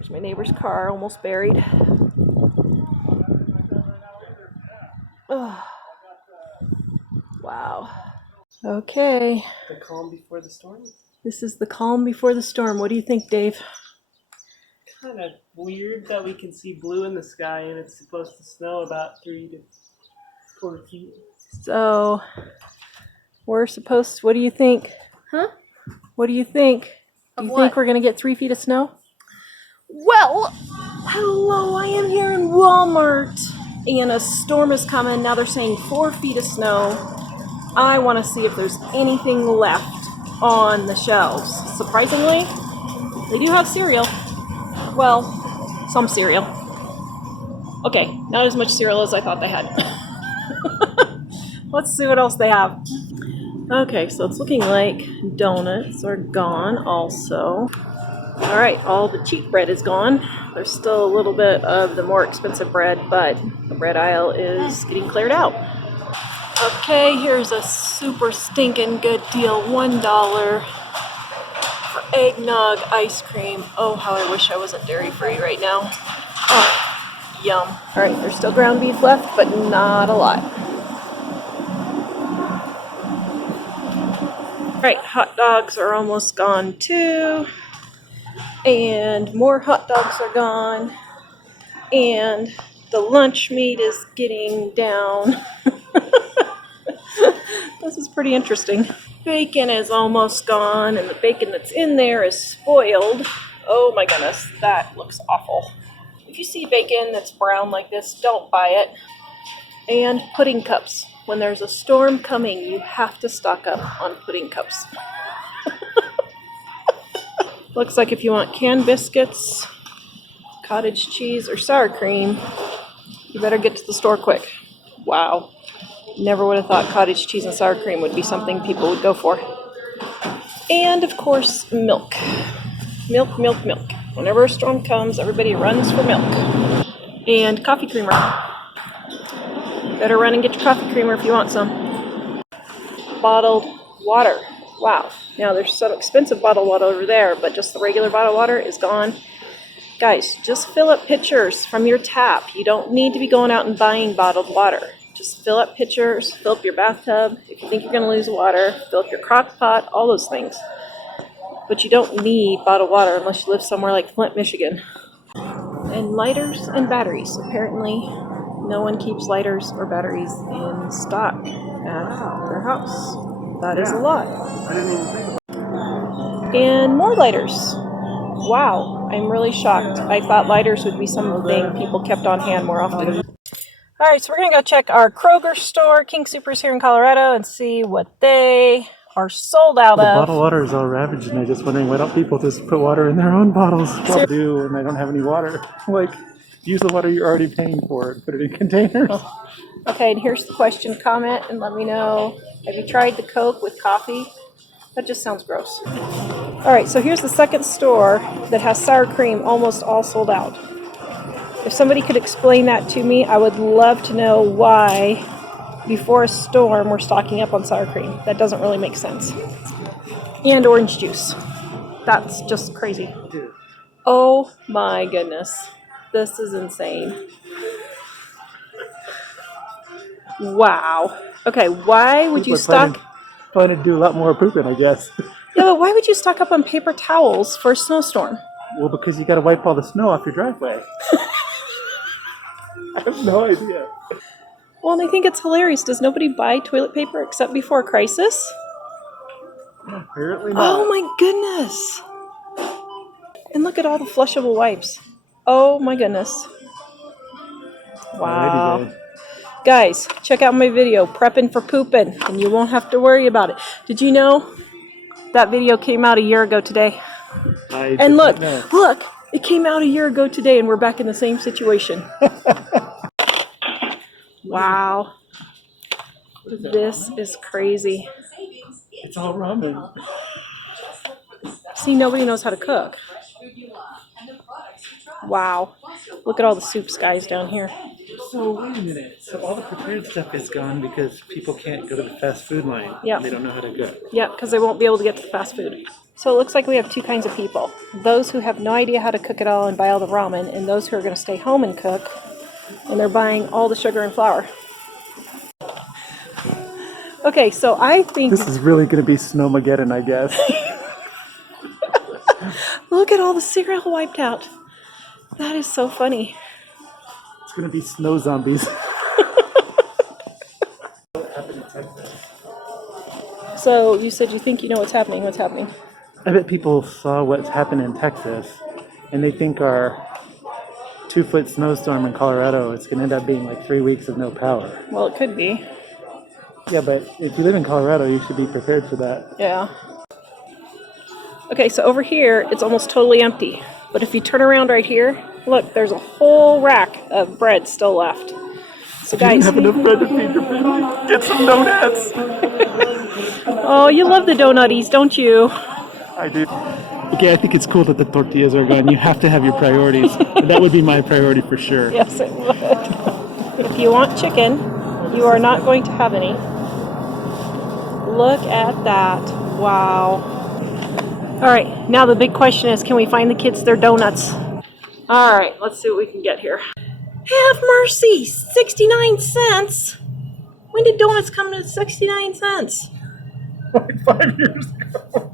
There's my neighbor's car, almost buried. Oh, wow. Okay. The calm before the storm? This is the calm before the storm. What do you think, Dave? Kind of weird that we can see blue in the sky and it's supposed to snow about 3 to 4 feet. So, we're supposed to, what do you think? Huh? What do you think? Do you think we're going to get 3 feet of snow? Well, hello, I am here in Walmart. And a storm is coming. Now they're saying 4 feet of snow. I want to see if there's anything left on the shelves. Surprisingly, they do have cereal. Well, some cereal. Okay, not as much cereal as I thought they had. Let's see what else they have. Okay, so it's looking like donuts are gone also. All right, all the cheap bread is gone. There's still a little bit of the more expensive bread, but the bread aisle is getting cleared out. Okay, here's a super stinking good deal. $1 for eggnog ice cream. Oh, how I wish I wasn't dairy-free right now. Oh, yum. All right, there's still ground beef left, but not a lot. All right, hot dogs are almost gone too. And more hot dogs are gone. And the lunch meat is getting down. This is pretty interesting. Bacon is almost gone, and the bacon that's in there is spoiled. Oh my goodness, that looks awful. If you see bacon that's brown like this, don't buy it. And pudding cups. When there's a storm coming, you have to stock up on pudding cups. Looks like if you want canned biscuits, cottage cheese, or sour cream, you better get to the store quick. Wow. Never would have thought cottage cheese and sour cream would be something people would go for. And of course, milk. Milk, milk, milk. Whenever a storm comes, everybody runs for milk. And coffee creamer. Better run and get your coffee creamer if you want some. Bottled water. Wow. Now there's some expensive bottled water over there, but just the regular bottled water is gone. Guys, just fill up pitchers from your tap. You don't need to be going out and buying bottled water. Just fill up pitchers, fill up your bathtub. If you think you're going to lose water, fill up your crock pot, all those things. But you don't need bottled water unless you live somewhere like Flint, Michigan. And lighters and batteries. Apparently, no one keeps lighters or batteries in stock at their house. That is a lot. I didn't even think about And more lighters. Wow, I'm really shocked. I thought lighters would be something people kept on hand more often. All right, so we're going to go check our Kroger store, King Soopers here in Colorado, and see what they are sold out The of. bottled water is all ravaged, and I'm just wondering why don't people just put water in their own bottles? Well, do, and I don't have any water. Like, use the water you're already paying for and put it in containers. Okay, and here's the question. Comment and let me know. Have you tried the Coke with coffee? That just sounds gross. All right, so here's the second store that has sour cream almost all sold out. If somebody could explain that to me, I would love to know why before a storm we're stocking up on sour cream. That doesn't really make sense. And orange juice. That's just crazy. Oh my goodness. This is insane. Wow. Okay, why would you stock... Planning to do a lot more pooping, I guess. Yeah, but why would you stock up on paper towels for a snowstorm? Well, because you got to wipe all the snow off your driveway. I have no idea. Well, and I think it's hilarious. Does nobody buy toilet paper except before a crisis? Apparently not. Oh my goodness. And look at all the flushable wipes. Oh my goodness. Wow. Alrighty, Guys, check out my video, Prepping for Pooping, and you won't have to worry about it. Did you know that video came out a year ago today? And look, it came out a year ago today, and we're back in the same situation. Wow. This is crazy. It's all ramen. See, nobody knows how to cook. Wow. Look at all the soups, guys, down here. So wait a minute. So all the prepared stuff is gone because people can't go to the fast food line. Yeah. They don't know how to go. Yeah, because they won't be able to get to the fast food. So it looks like we have two kinds of people. Those who have no idea how to cook it all and buy all the ramen, and those who are going to stay home and cook, and they're buying all the sugar and flour. Okay, so I think... This is really going to be Snowmageddon, I guess. Look at all the cereal wiped out. That is so funny. It's going to be snow zombies. So you said you think you know what's happening. What's happening? I bet people saw what's happened in Texas, and they think our 2-foot snowstorm in Colorado is going to end up being like 3 weeks of no power. Well, it could be. Yeah, but if you live in Colorado, you should be prepared for that. Yeah. Okay, so over here, it's almost totally empty. But if you turn around right here, look, there's a whole rack of bread still left. So guys, Have enough bread to feed your family. Get some donuts. oh, you love the donutties, don't you? I do. Okay, I think it's cool that the tortillas are gone. You have to have your priorities. That would be my priority for sure. Yes, it would. If you want chicken, you are not going to have any. Look at that. Wow. All right, now the big question is, can we find the kids their donuts? All right, let's see what we can get here. Have mercy, 69 cents. When did donuts come to 69 cents? Like 5 years ago.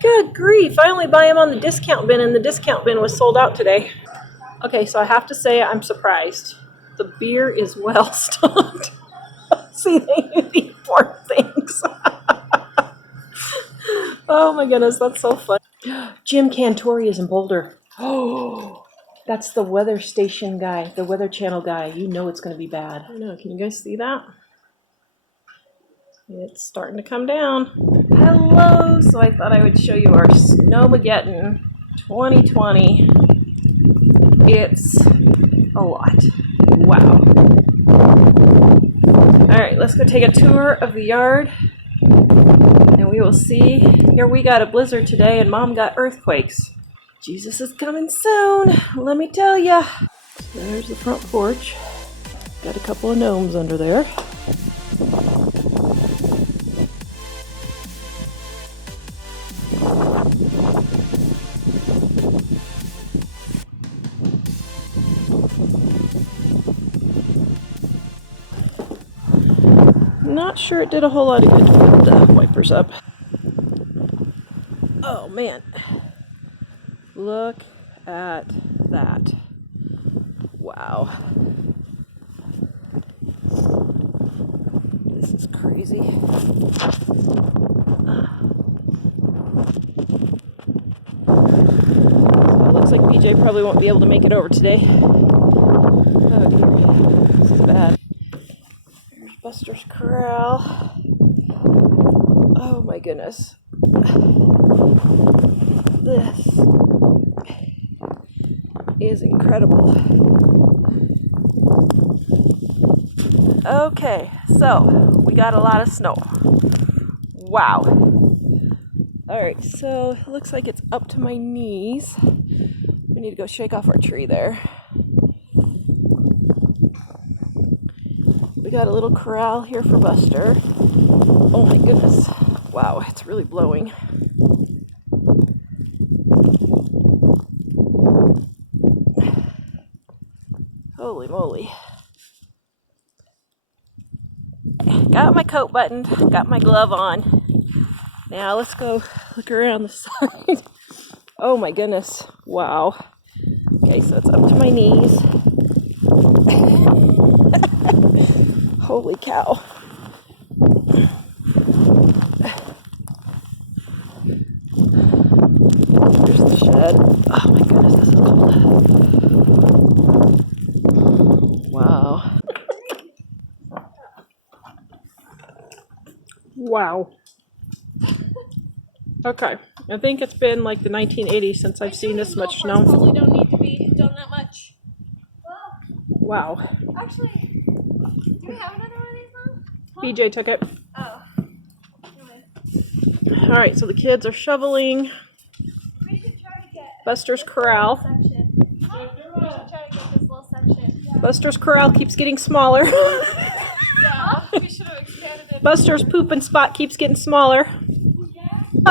Good grief, I only buy them on the discount bin, and the discount bin was sold out today. Okay, so I have to say I'm surprised. The beer is well stocked. See, they eat poor things. Oh my goodness, that's so fun. Jim Cantori is in Boulder. Oh, that's the weather station guy, the weather channel guy. You know it's going to be bad. I know, can you guys see that? It's starting to come down. Hello! So I thought I would show you our Snowmageddon 2020. It's a lot. Wow. Alright, let's go take a tour of the yard. And we will see. Here we got a blizzard today and Mom got earthquakes. Jesus is coming soon, let me tell ya. So there's the front porch. Got a couple of gnomes under there. Not sure it did a whole lot of good to put the wipers up. Oh man. Look at that. Wow. This is crazy. So it looks like BJ probably won't be able to make it over today. Oh dear. This is bad. Here's Buster's Corral. Oh my goodness. This is incredible. Okay, so we got a lot of snow. Wow. Alright, so it looks like it's up to my knees. We need to go shake off our tree there. We got a little corral here for Buster. Oh my goodness. Wow, it's really blowing. Holy moly. Got my coat buttoned, got my glove on. Now let's go look around the side. Oh my goodness. Wow. Okay, so it's up to my knees. Holy cow. Here's the shed. Oh my goodness, this is cold. Wow. Wow. Okay, I think it's been like the 1980s since I've seen this much snow. Probably don't need to be done that much. Well, Wow. actually, do we have another one of these now? BJ took it. Oh. Anyway, All right, so the kids are shoveling we should try to get Buster's this Corral. little section. We should try to get this little section. Buster's Corral keeps getting smaller. Yeah, we should have expanded it. Buster's pooping spot keeps getting smaller.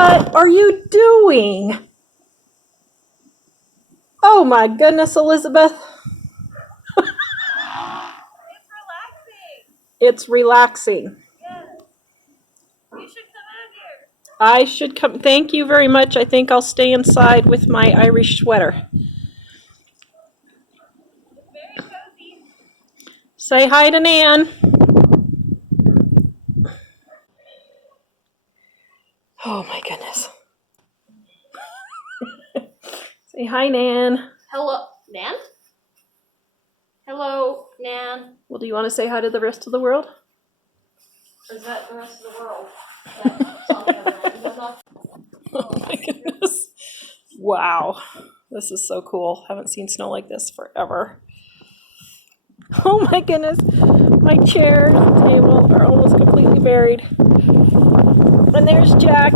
What are you doing? Oh my goodness, Elizabeth. It's relaxing. You should come out here. I should come. Thank you very much. I think I'll stay inside with my Irish sweater. Very cozy. Say hi to Nan. Oh my goodness. Say hi, Nan. Hello, Nan? Hello, Nan. Well, do you want to say hi to the rest of the world? Or is that the rest of the world? That's on the other end. I'm not- Oh my goodness. Wow. This is so cool. Haven't seen snow like this forever. Oh my goodness. My chair and table are almost completely buried. And there's Jack.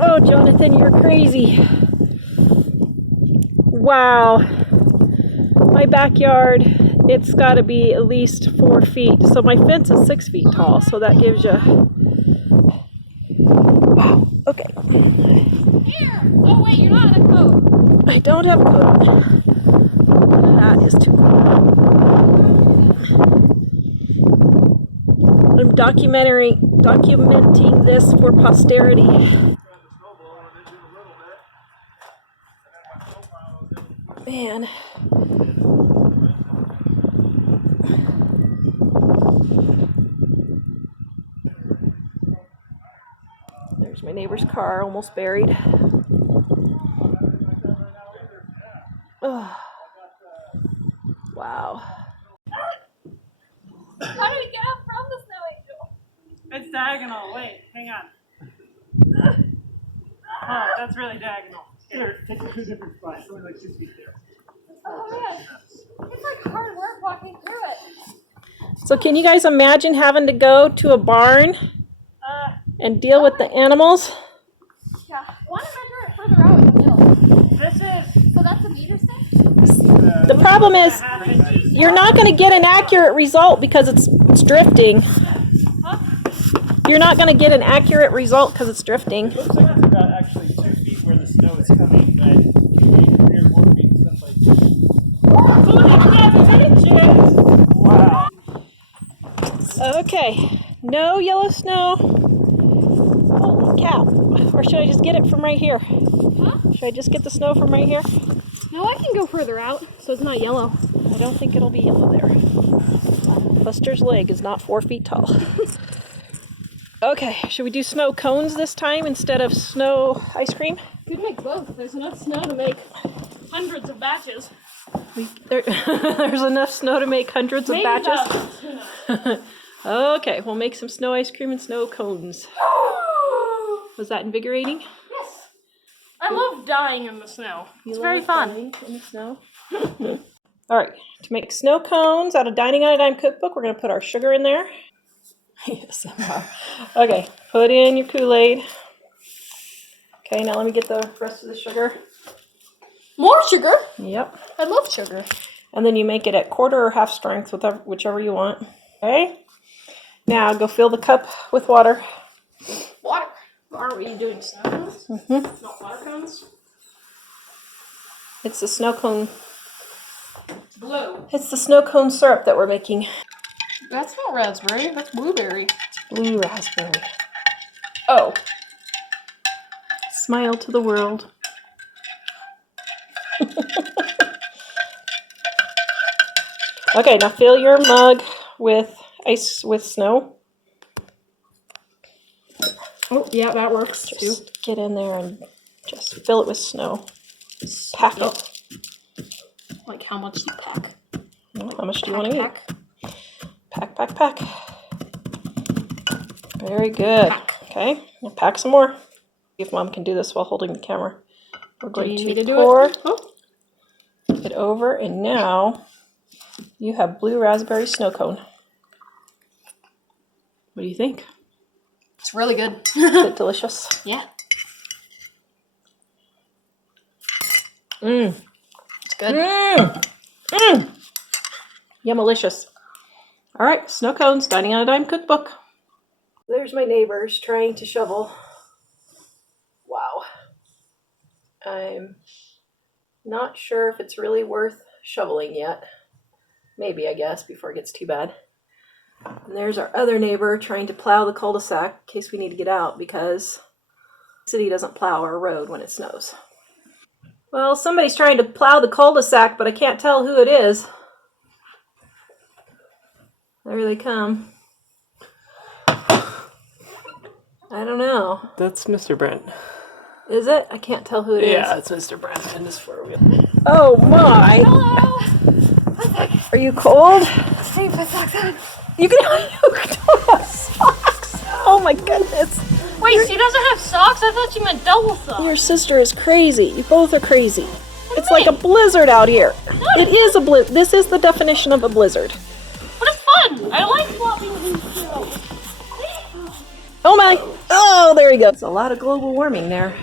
Oh, Jonathan, you're crazy. Wow. My backyard, it's got to be at least 4 feet. So my fence is 6 feet tall. So that gives you... Wow. Okay. Here! Oh, wait, you're not in a coat. I don't have a coat on. That is too cool. I'm documenting this for posterity. Man. There's my neighbor's car, almost buried. Oh. Wow. How do we get up from the snow angel? It's diagonal. Wait, hang on. Oh, that's really diagonal. Here, take it to a different spot. It's only like 6 feet there. Oh, man. It's like hard work walking through it. So can you guys imagine having to go to a barn and deal with the animals? Yeah. I want to measure it further out in the middle. This is So that's a meter stick? The problem is you're not going to get an accurate result because it's drifting. You're not going to get an accurate result because it's drifting. looks like it's about actually 2 feet where the snow is coming, but you need 3 or 4 feet, stuff like that. Wow. Okay, no yellow snow. Holy cow. Or should I just get it from right here? Huh? Should I just get the snow from right here? No, I can go further out, so it's not yellow. I don't think it'll be yellow there. Buster's leg is not 4 feet tall. Okay, should we do snow cones this time instead of snow ice cream? Could make both. There's enough snow to make hundreds of batches. There's enough snow to make hundreds of Maybe batches. thousands. Who knows? Okay, we'll make some snow ice cream and snow cones. Was that invigorating? Yes. I love dying in the snow. It's You very like fun. dying in the snow? All right, to make snow cones out of Dining on a Dime cookbook, we're going to put our sugar in there. Yes. Okay, put in your Kool-Aid. Okay, now let me get the rest of the sugar. More sugar? Yep. I love sugar. And then you make it at quarter or half strength, whichever you want. Okay? Now go fill the cup with water. Water. Are we doing snow cones? Mm-hmm. Not water cones? It's the snow cone. Blue. It's the snow cone syrup that we're making. That's not raspberry. That's blueberry. Blue raspberry. Oh. Smile to the world. Okay, now fill your mug with snow. Oh, yeah, that works too. Just get in there and just fill it with snow. Pack it. Like how much do you pack? Well, how much do you want to eat? Pack, pack, pack. Very good. Okay, now pack some more. See if Mom can do this while holding the camera. We're going you need me to to do pour it? Oh. it over, and now you have blue raspberry snow cone. What do you think? It's really good. Is it delicious? Yeah. Mmm. It's good. Mmm. Mmm. Yummalicious. All right, snow cones, Dining on a Dime cookbook. There's my neighbors trying to shovel. Wow. I'm not sure if it's really worth shoveling yet. Maybe, I guess, before it gets too bad. And there's our other neighbor trying to plow the cul-de-sac in case we need to get out because the city doesn't plow our road when it snows. Well, somebody's trying to plow the cul-de-sac, but I can't tell who it is. There they come. I don't know. That's Mr. Brent. Is it? I can't tell who it is. Yeah, it's Mr. Brent in his 4-wheel. Oh my! Hello. Are you cold? Hey, put socks on. You don't have socks. Oh my goodness. Wait, she doesn't have socks? I thought you meant double socks. Your sister is crazy. You both are crazy. It's like a blizzard out here. It is a blizzard. This is the definition of a blizzard. But it's fun. I like flopping these. Oh my! Oh, there you go. It's a lot of global warming there.